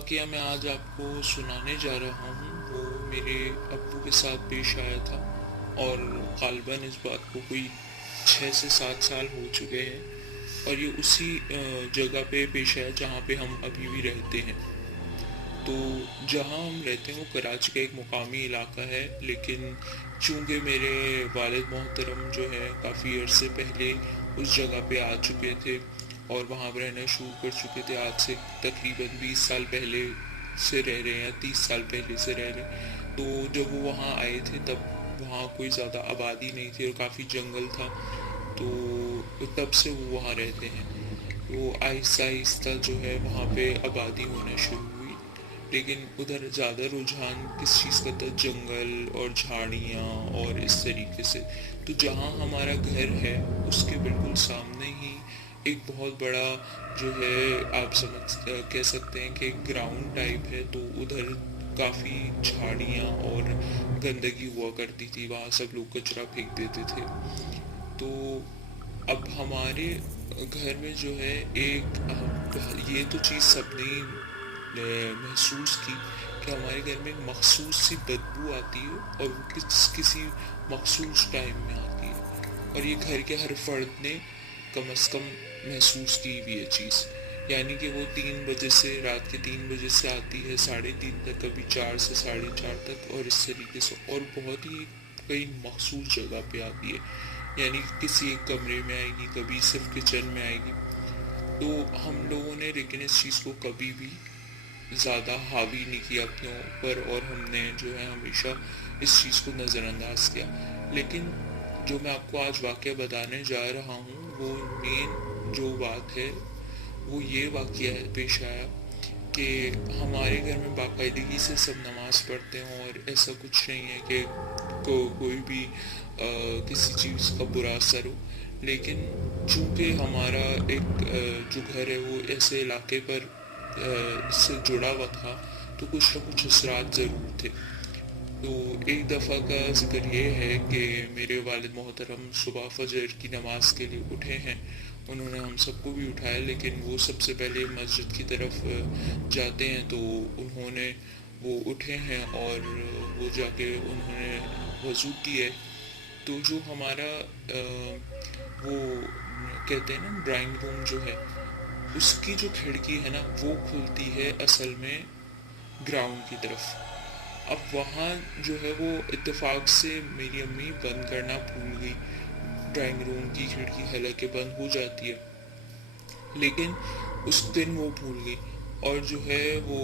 वाक़या मैं आज आपको सुनाने जा रहा हूँ, वो मेरे अब्बू के साथ पेश आया था और ग़ालिबन इस बात को कोई 6 से 7 साल हो चुके हैं और ये उसी जगह पे पेश आया जहाँ पे हम अभी भी रहते हैं। तो जहाँ हम रहते हैं वो कराची का एक मुकामी इलाका है, लेकिन चूँकि मेरे वालिद मोहतरम जो है काफ़ी अरसे पहले उस जगह पे आ चुके थे और वहाँ पर रहना शुरू कर चुके थे, आज से तकरीबन 20 साल पहले से रह रहे हैं, 30 साल पहले से रह रहे हैं। तो जब वो वहाँ आए थे तब वहाँ कोई ज़्यादा आबादी नहीं थी और काफ़ी जंगल था, तो तब से वो वहाँ रहते हैं। तो आहिस्ता आहिस्ता जो है वहाँ पे आबादी होना शुरू हुई, लेकिन उधर ज़्यादा रुझान किस चीज़ का था, जंगल और झाड़ियाँ और इस तरीके से। तो जहाँ हमारा घर है उसके बिल्कुल सामने ही एक बहुत बड़ा जो है आप कह सकते हैं कि ग्राउंड टाइप है, तो उधर काफ़ी झाड़ियाँ और गंदगी हुआ करती थी, वहाँ सब लोग कचरा फेंक देते थे। तो अब हमारे घर में जो है ये तो चीज़ सबने ही महसूस की कि हमारे घर में एक मखसूस सी बदबू आती है और वो किसी मखसूस टाइम में आती है, और ये घर के हर फर्द ने कम से कम महसूस की हुई है चीज़। यानी कि वो 3 बजे से रात के 3 बजे से आती है 3:30 तक, कभी 4 से 4:30 तक, और इस तरीके से और बहुत ही कई मखसूस जगह पे आती है। यानी किसी एक कमरे में आएगी, कभी सिर्फ किचन में आएगी। तो हम लोगों ने लेकिन इस चीज़ को कभी भी ज़्यादा हावी नहीं किया अपने ऊपर और हमने जो है हमेशा इस चीज़ को नज़रअंदाज किया। लेकिन जो मैं आपको आज वाक़या बताने जा रहा हूँ, वो मेन जो बात है वो ये वाक़या है पेश आया कि हमारे घर में बाकायदगी से सब नमाज़ पढ़ते हैं और ऐसा कुछ नहीं है कि कोई भी किसी चीज़ का बुरा असर हो। लेकिन चूँकि हमारा एक जो घर है वो ऐसे इलाके पर इससे जुड़ा हुआ था, तो कुछ ना कुछ असरात ज़रूर थे। तो एक दफ़ा का ज़िक्र ये है कि मेरे वालिद मोहतरम सुबह फजर की नमाज़ के लिए उठे हैं। उन्होंने हम सबको भी उठाया, लेकिन वो सबसे पहले मस्जिद की तरफ जाते हैं। तो उन्होंने वो उठे हैं और वो जाके उन्होंने वज़ू किया है। तो जो हमारा वो कहते हैं ना ड्राइंग रूम जो है, उसकी जो खिड़की है ना वो खुलती है असल में ग्राउंड की तरफ। अब वहाँ जो है वो इत्तेफाक से मेरी अम्मी बंद करना भूल गई ड्राइंग रूम की खिड़की, हालांकि बंद हो जाती है, लेकिन उस दिन वो भूल गई। और जो है वो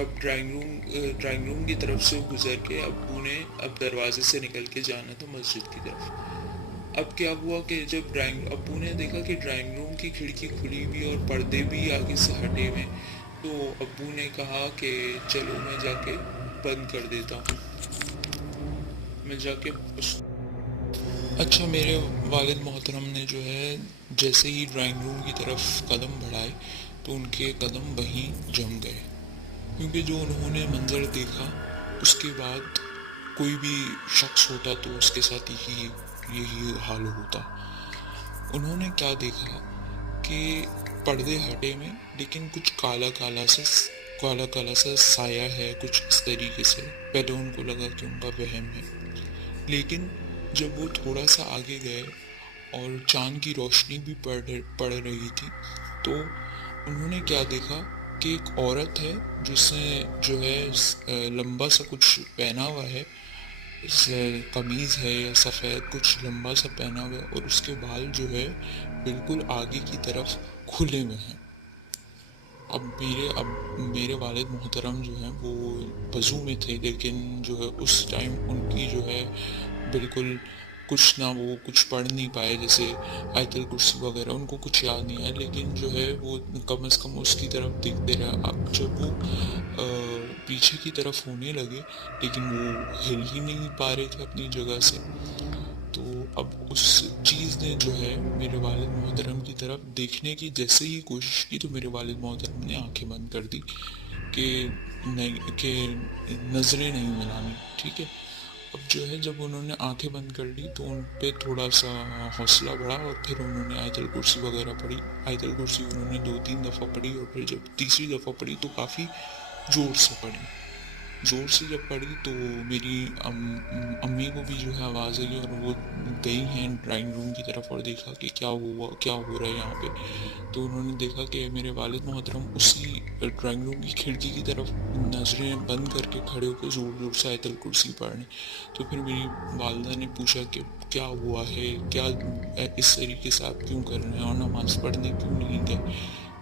अब ड्राइंग रूम की तरफ से गुजर के अब्बू ने अब दरवाजे से निकल के जाना था मस्जिद की तरफ। अब क्या हुआ कि जब अब्बू ने देखा कि ड्राइंग रूम की खिड़की खुली हुई और पर्दे भी आगे से हटे हुए, तो अब्बू ने कहा कि चलो मैं जाके बंद कर देता हूँ, मैं जाके अच्छा, मेरे वालिद मोहतरम ने जो है जैसे ही ड्राइंग रूम की तरफ कदम बढ़ाए तो उनके कदम वहीं जम गए, क्योंकि जो उन्होंने मंजर देखा उसके बाद कोई भी शख्स होता तो उसके साथ यही हाल होता। उन्होंने क्या देखा कि पर्दे हटे में, लेकिन कुछ काला काला सा साया है, कुछ इस तरीके से। पहले उनको लगा कि उनका वहम है, लेकिन जब वो थोड़ा सा आगे गए और चांद की रोशनी भी पड़ रही थी, तो उन्होंने क्या देखा कि एक औरत है जिसने जो है लंबा सा कुछ पहना हुआ है, कमीज़ है या सफ़ेद कुछ लंबा सा पहना हुआ है, और उसके बाल जो है बिल्कुल आगे की तरफ खुले में हैं। अब मेरे वालिद मोहतरम जो हैं वो वज़ू में थे, लेकिन जो है उस टाइम उनकी जो है बिल्कुल कुछ ना, वो कुछ पढ़ नहीं पाए, जैसे आयतल कुर्सी वगैरह उनको कुछ याद नहीं आया, लेकिन जो है वो कम से कम उसकी तरफ दिखते रहा। अब जब वो पीछे की तरफ होने लगे, लेकिन वो हिल ही नहीं पा रहे थे अपनी जगह से। तो अब उस चीज़ ने जो है मेरे वालिद मोहतरम की तरफ देखने की जैसे ही कोशिश की, तो मेरे वालिद मोहतरम ने आंखें बंद कर दी कि नहीं, कि नज़रें नहीं मिलानी, ठीक है। अब जो है जब उन्होंने आंखें बंद कर ली तो उन पे थोड़ा सा हौसला बढ़ा और फिर उन्होंने आयतल कुर्सी वगैरह पढ़ी। आयतल कुर्सी उन्होंने 2-3 दफ़ा पढ़ी और फिर जब तीसरी दफ़ा पढ़ी तो काफ़ी زور سے پڑھی. زور سے جب پڑھی تو میری امی کو بھی جو ہے آواز آئی اور وہ گئی ہیں ڈرائنگ روم کی طرف اور دیکھا کہ کیا ہو رہا ہے یہاں پہ. تو انہوں نے دیکھا کہ میرے والد محترم اسی ڈرائنگ روم کی کھڑکی کی طرف نظریں بند کر کے کھڑے ہو کے زور زور سے آیت الکرسی پڑھ رہے. تو پھر میری والدہ نے پوچھا کہ کیا ہوا ہے, کیا اس طریقے سے آپ کیوں کر رہے ہیں اور نماز پڑھنے کیوں نہیں گئے.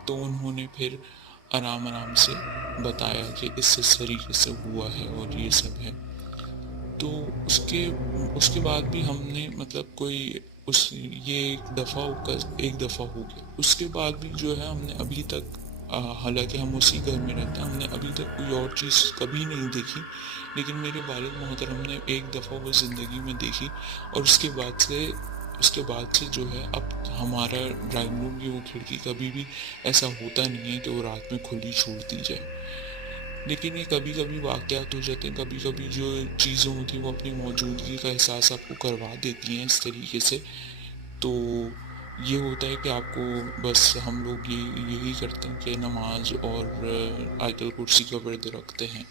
تو انہوں نے پھر آرام سے بتایا کہ اس طریقے سے ہوا ہے اور یہ سب ہے. تو اس کے بعد بھی ہم نے مطلب یہ ایک دفعہ ہو گیا. اس کے بعد بھی جو ہے ہم نے ابھی تک, حالانکہ ہم اسی گھر میں رہتے ہیں, ہم نے ابھی تک کوئی اور چیز کبھی نہیں دیکھی. لیکن میرے والد محترم نے ایک دفعہ وہ زندگی میں دیکھی, اور اس کے بعد سے جو ہے اب ہمارا ڈرائنگ روم کی وہ کھڑکی کبھی بھی ایسا ہوتا نہیں ہے کہ وہ رات میں کھلی چھوڑ دی جائے. لیکن یہ کبھی کبھی واقعات ہو جاتے ہیں, کبھی کبھی جو چیزیں ہوتی ہیں وہ اپنی موجودگی کا احساس آپ کو کروا دیتی ہیں اس طریقے سے. تو یہ ہوتا ہے کہ آپ کو بس ہم لوگ یہی کرتے ہیں کہ نماز اور آیت الکرسی کا ورد رکھتے ہیں.